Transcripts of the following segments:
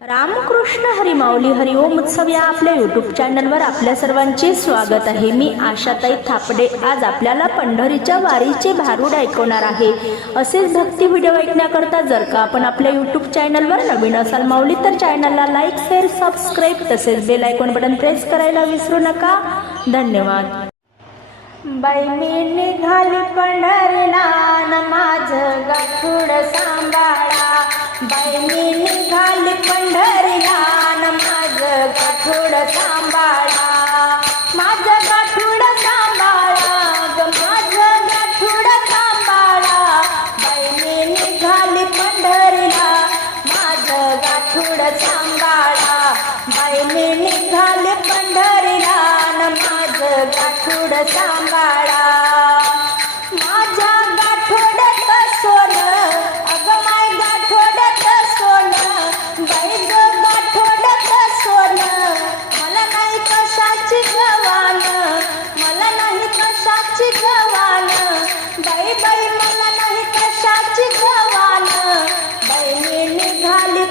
रामकृष्ण हरिमाऊली हरिओम उत्सव या आपल्या यूट्यूब चॅनलवर आपल्या सर्वांचे स्वागत आहे. मी आशाताई थापडे. आज आपल्याला पंढरीच्या वारीचे भारूड ऐकवणार आहे. असेच भक्ती व्हिडिओ ऐकण्याकरता जर का आपण आपल्या यूट्यूब चॅनलवर नवीन असाल माऊली तर चॅनलला लाईक शेअर सबस्क्राईब तसेच बेल आयकॉन बटन प्रेस करायला विसरू नका. धन्यवाद. बाई मी निघाली पंढरीला माझं बहिणी मी निघाली पंढरीला न माझं गाठूड सांभाळा. माझं गाठूड सांभाळा. ग माझं गाठूड सांभाळा. बहिणी मी निघाली पंढरीला माझं गाठूड सांभाळा. बहिणी मी निघाली पंढरीला न माझं गाठूड सांभाळा.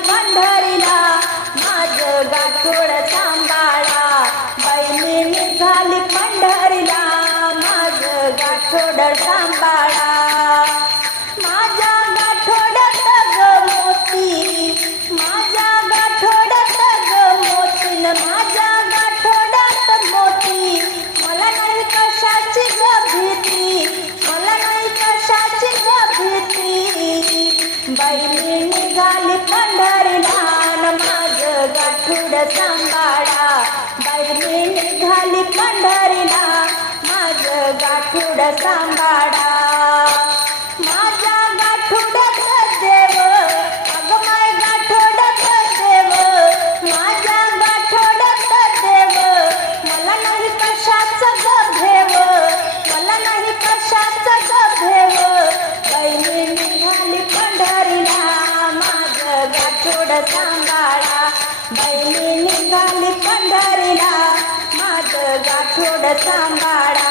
पंढरीला माझं गाठोड सांभाळा. बहिणी निघाली पंढरीला माझं गाठोड सांभाळा. माझ्या गाठोड्यात ग मोती माझ्या गाठोड्यात ग मोती माझ्या गाठोड्यात मोती. मला नाही कशाची ग भीती मला नाही कशाची ग भीती. बाई निघाली पंढरी लहान माझ गाठुड सांभाळा. बाई मी निघाली पंढरीला माझ गाठुड सांभाळा. बैली निघाली पंढरीला माझं गाठोड सांभाळा.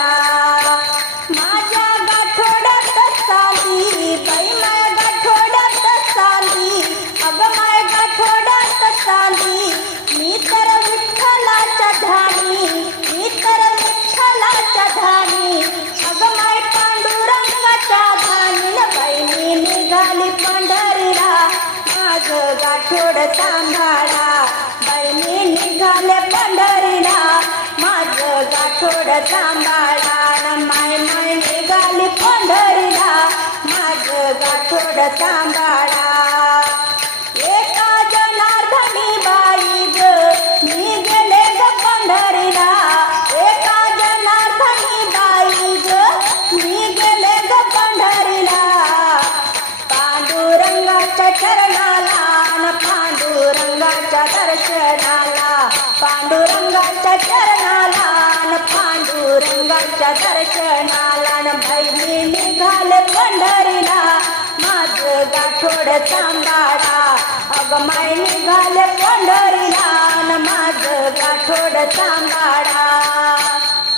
माझं गाठोड सांभाळा. बाई मी निघाले पंढरीला. माझं गाठोड सांभाळा. न माय माय निघाली पंढरीला. माझं गाठोड सांभाळा. चरणाला न पांडुरंगाच्या दर्शनाला न बाई मी पंढरीला. माझ गाठोड सांभाळा अग माय निघाल पंढरीला. न माझं गाठोड सांभाळा